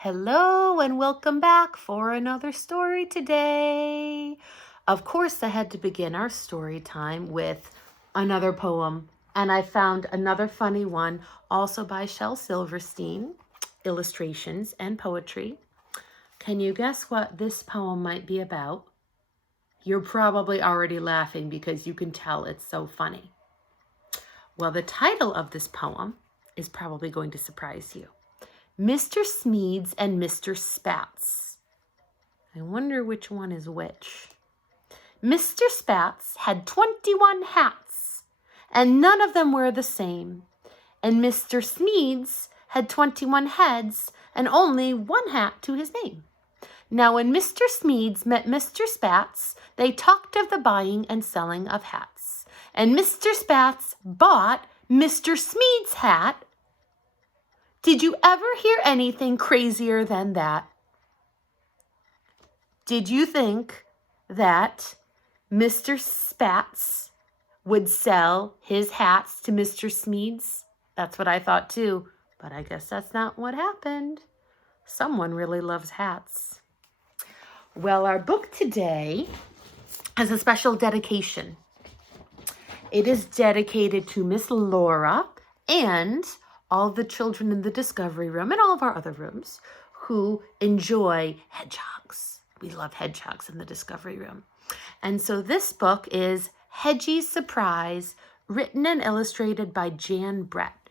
Hello and welcome back for another story today. Of course, I had to begin our story time with another poem, and I found another funny one also by Shel Silverstein, illustrations and poetry. Can you guess what this poem might be about? You're probably already laughing because you can tell it's so funny. Well, the title of this poem is probably going to surprise you. Mr. Smeeds and Mr. Spats. I wonder which one is which. Mr. Spats had 21 hats, and none of them were the same. And Mr. Smeeds had 21 heads, and only one hat to his name. Now when Mr. Smeeds met Mr. Spats, they talked of the buying and selling of hats. And Mr. Spats bought Mr. Smeeds' hat. Did you ever hear anything crazier than that? Did you think that Mr. Spats would sell his hats to Mr. Smeeds? That's what I thought too, but I guess that's not what happened. Someone really loves hats. Well, our book today has a special dedication. It is dedicated to Miss Laura and all the children in the Discovery Room and all of our other rooms who enjoy hedgehogs. We love hedgehogs in the Discovery Room. And so this book is Hedgie's Surprise, written and illustrated by Jan Brett.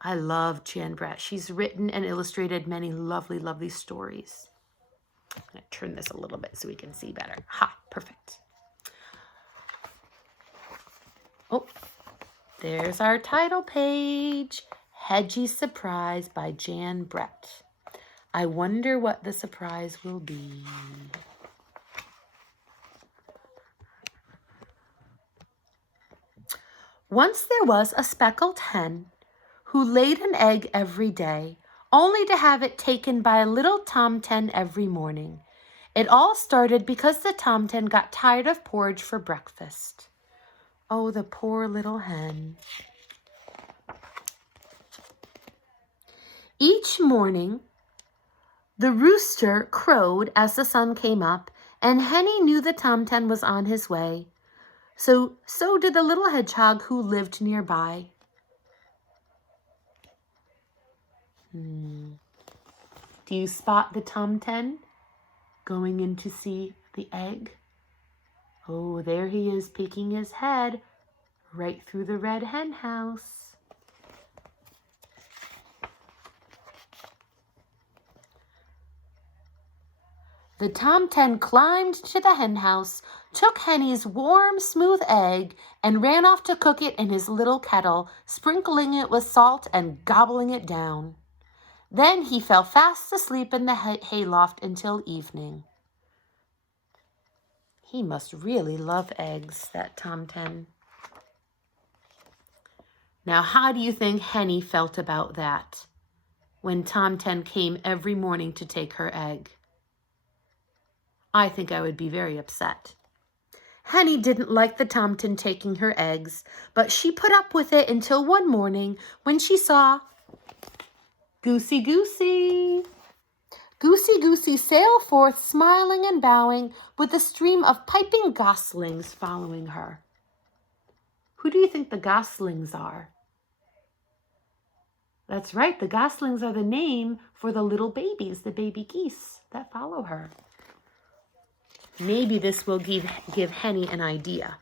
I love Jan Brett. She's written and illustrated many lovely, lovely stories. I'm going to turn this a little bit so we can see better. Ha, perfect. Oh, there's our title page. Hedgie's Surprise by Jan Brett. I wonder what the surprise will be. Once there was a speckled hen who laid an egg every day, only to have it taken by a little tomten every morning. It all started because the tomten got tired of porridge for breakfast. Oh, the poor little hen. Each morning, the rooster crowed as the sun came up, and Henny knew the tomten was on his way. So did the little hedgehog who lived nearby. Do you spot the tomten going in to see the egg? Oh, there he is peeking his head right through the red hen house. The tomten climbed to the hen house, took Henny's warm, smooth egg, and ran off to cook it in his little kettle, sprinkling it with salt and gobbling it down. Then he fell fast asleep in the hayloft until evening. He must really love eggs, that tomten. Now, how do you think Henny felt about that when tomten came every morning to take her egg? I think I would be very upset. Henny didn't like the tomten taking her eggs, but she put up with it until one morning when she saw Goosey Goosey. Goosey Goosey sail forth, smiling and bowing, with a stream of piping goslings following her. Who do you think the goslings are? That's right, the goslings are the name for the little babies, the baby geese that follow her. Maybe this will give Henny an idea.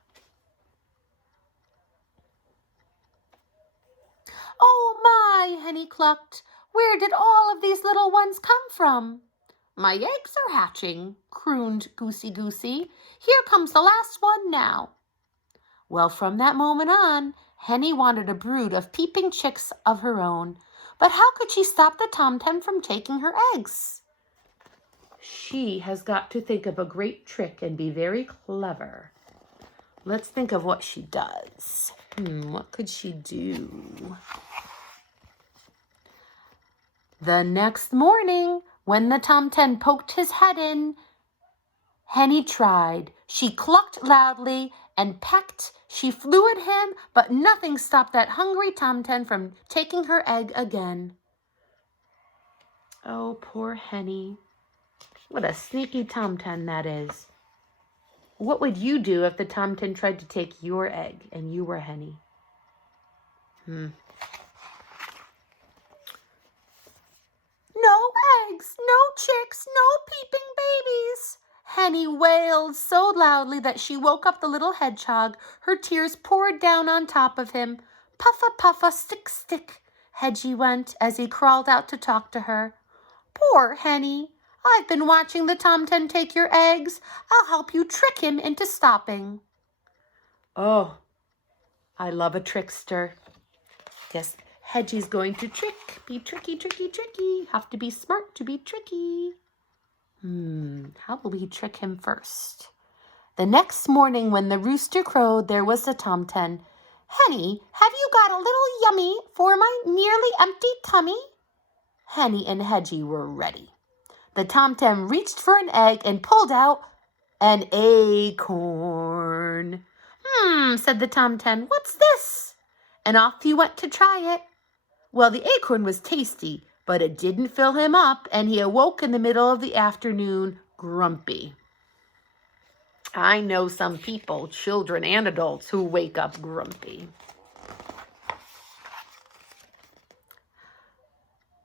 Oh my, Henny clucked. Where did all of these little ones come from? My eggs are hatching, crooned Goosey Goosey. Here comes the last one now. Well, from that moment on, Henny wanted a brood of peeping chicks of her own. But how could she stop the tomten from taking her eggs? She has got to think of a great trick and be very clever. Let's think of what she does. What could she do? The next morning, when the tomten poked his head in, Henny tried. She clucked loudly and pecked. She flew at him, but nothing stopped that hungry tomten from taking her egg again. Oh, poor Henny. What a sneaky tomten that is. What would you do if the tomten tried to take your egg and you were Henny? No eggs, no chicks, no peeping babies. Henny wailed so loudly that she woke up the little hedgehog. Her tears poured down on top of him. Puffa, puffa, stick, stick, Hedgie went as he crawled out to talk to her. Poor Henny. I've been watching the tomten take your eggs. I'll help you trick him into stopping. Oh, I love a trickster. Yes, Hedgie's going to be tricky, tricky, tricky. Have to be smart to be tricky. How will we trick him first? The next morning when the rooster crowed, there was the tomten. Henny, have you got a little yummy for my nearly empty tummy? Henny and Hedgie were ready. The tomten reached for an egg and pulled out an acorn. Said the tomten, what's this? And off he went to try it. Well, the acorn was tasty, but it didn't fill him up, and he awoke in the middle of the afternoon grumpy. I know some people, children and adults, who wake up grumpy.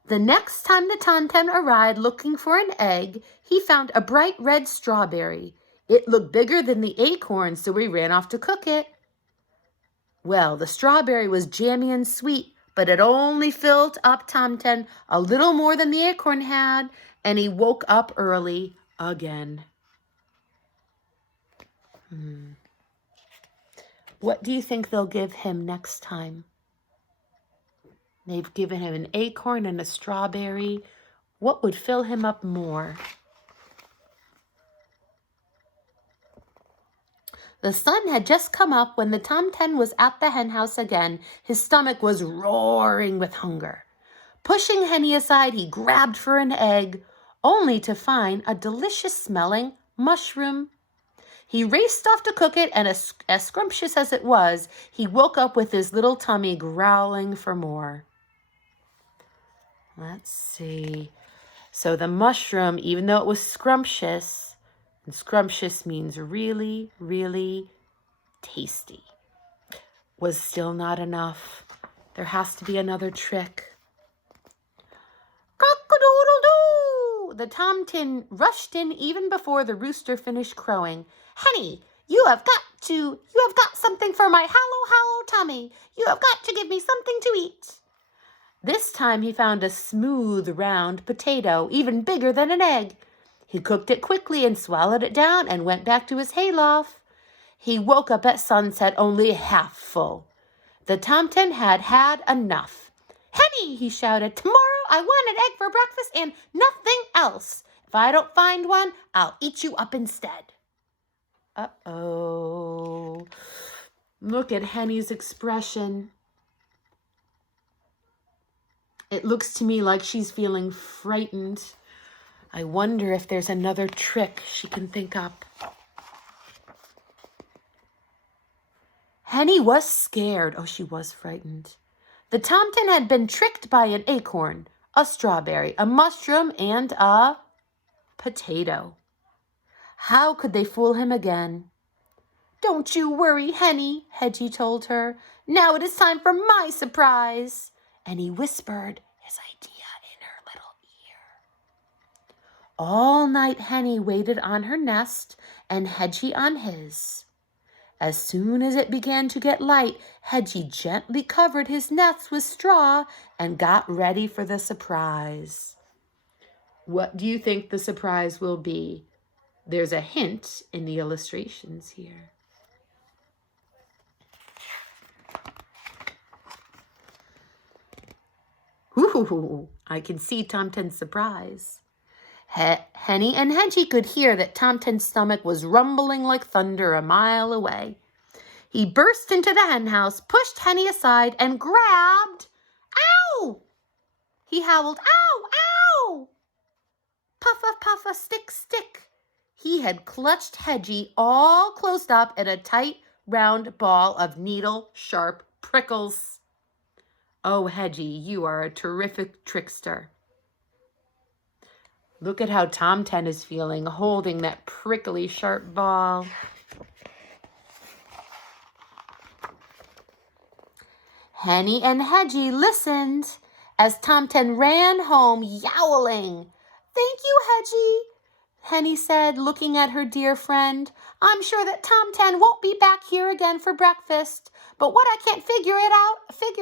The next time the tomten arrived looking for an egg, he found a bright red strawberry. It looked bigger than the acorn, so he ran off to cook it. Well, the strawberry was jammy and sweet, but it only filled up tomten a little more than the acorn had, and he woke up early again. What do you think they'll give him next time? They've given him an acorn and a strawberry. What would fill him up more? The sun had just come up when the tomten was at the henhouse again. His stomach was roaring with hunger. Pushing Henny aside, he grabbed for an egg, only to find a delicious-smelling mushroom. He raced off to cook it, and as scrumptious as it was, he woke up with his little tummy growling for more. Let's see. So the mushroom, even though it was scrumptious, and scrumptious means really, really tasty, was still not enough. There has to be another trick. Cock-a-doodle-doo! The tomten rushed in even before the rooster finished crowing. Henny, you have got something for my hollow tummy. You have got to give me something to eat. This time he found a smooth, round potato, even bigger than an egg. He cooked it quickly and swallowed it down and went back to his hayloft. He woke up at sunset only half full. The tomten had had enough. Henny, he shouted, tomorrow I want an egg for breakfast and nothing else. If I don't find one, I'll eat you up instead. Uh-oh. Look at Henny's expression. It looks to me like she's feeling frightened. I wonder if there's another trick she can think up. Henny was scared. Oh, she was frightened. The tomten had been tricked by an acorn, a strawberry, a mushroom, and a potato. How could they fool him again? Don't you worry, Henny, Hedgie told her. Now it is time for my surprise. And he whispered his idea in her little ear. All night Henny waited on her nest and Hedgie on his. As soon as it began to get light, Hedgie gently covered his nest with straw and got ready for the surprise. What do you think the surprise will be? There's a hint in the illustrations here. Ooh, I can see tomten's surprise. Henny and Hedgie could hear that tomten's stomach was rumbling like thunder a mile away. He burst into the henhouse, pushed Henny aside, and grabbed... Ow! He howled, ow, ow! Puffa, puffa, stick, stick. He had clutched Hedgie all closed up in a tight, round ball of needle-sharp prickles. Oh, Hedgie, you are a terrific trickster. Look at how Tom 10 is feeling, holding that prickly sharp ball. Henny and Hedgie listened as Tom 10 ran home yowling. "Thank you, Hedgie," Henny said, looking at her dear friend. "I'm sure that Tom 10 won't be back here again for breakfast. But what I can't figure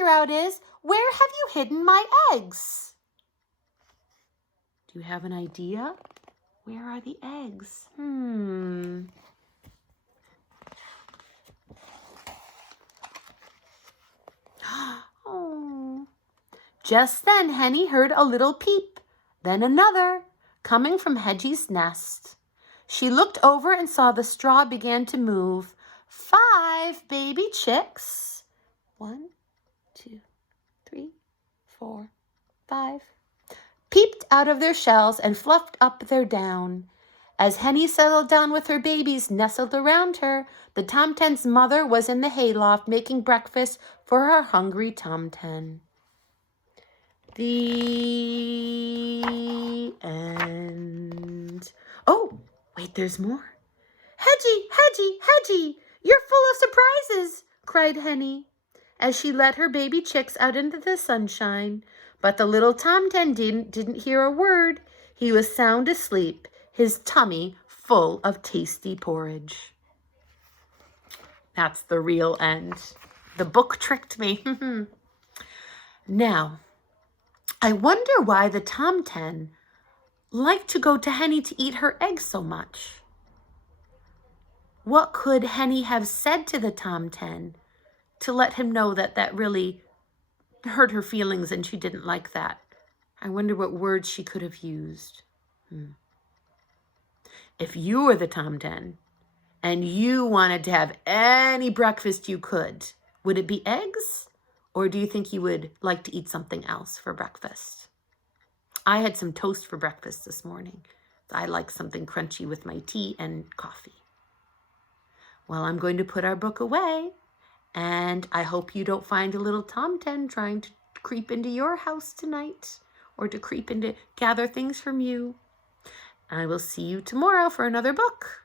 out is, where have you hidden my eggs?" Do you have an idea? Where are the eggs? Oh. Just then Henny heard a little peep, then another, coming from Hedgie's nest. She looked over and saw the straw began to move. 5 baby chicks. 1, 2, 3, 4, 5. Peeped out of their shells and fluffed up their down. As Henny settled down with her babies nestled around her, the Tom 10's mother was in the hayloft making breakfast for her hungry Tom 10. The end. Oh, wait, there's more. "Hedgie, Hedgie, Hedgie, you're full of surprises," cried Henny, as she let her baby chicks out into the sunshine. But the little Tom 10 didn't hear a word. He was sound asleep, his tummy full of tasty porridge. That's the real end. The book tricked me. Now, I wonder why the Tom 10 liked to go to Henny to eat her eggs so much. What could Henny have said to the Tom 10 to let him know that that really hurt her feelings and she didn't like that? I wonder what words she could have used. If you were the Tom 10 and you wanted to have any breakfast you could, would it be eggs? Or do you think you would like to eat something else for breakfast? I had some toast for breakfast this morning. I like something crunchy with my tea and coffee. Well, I'm going to put our book away, and I hope you don't find a little Tom 10 trying to creep into your house tonight or to gather things from you. I will see you tomorrow for another book.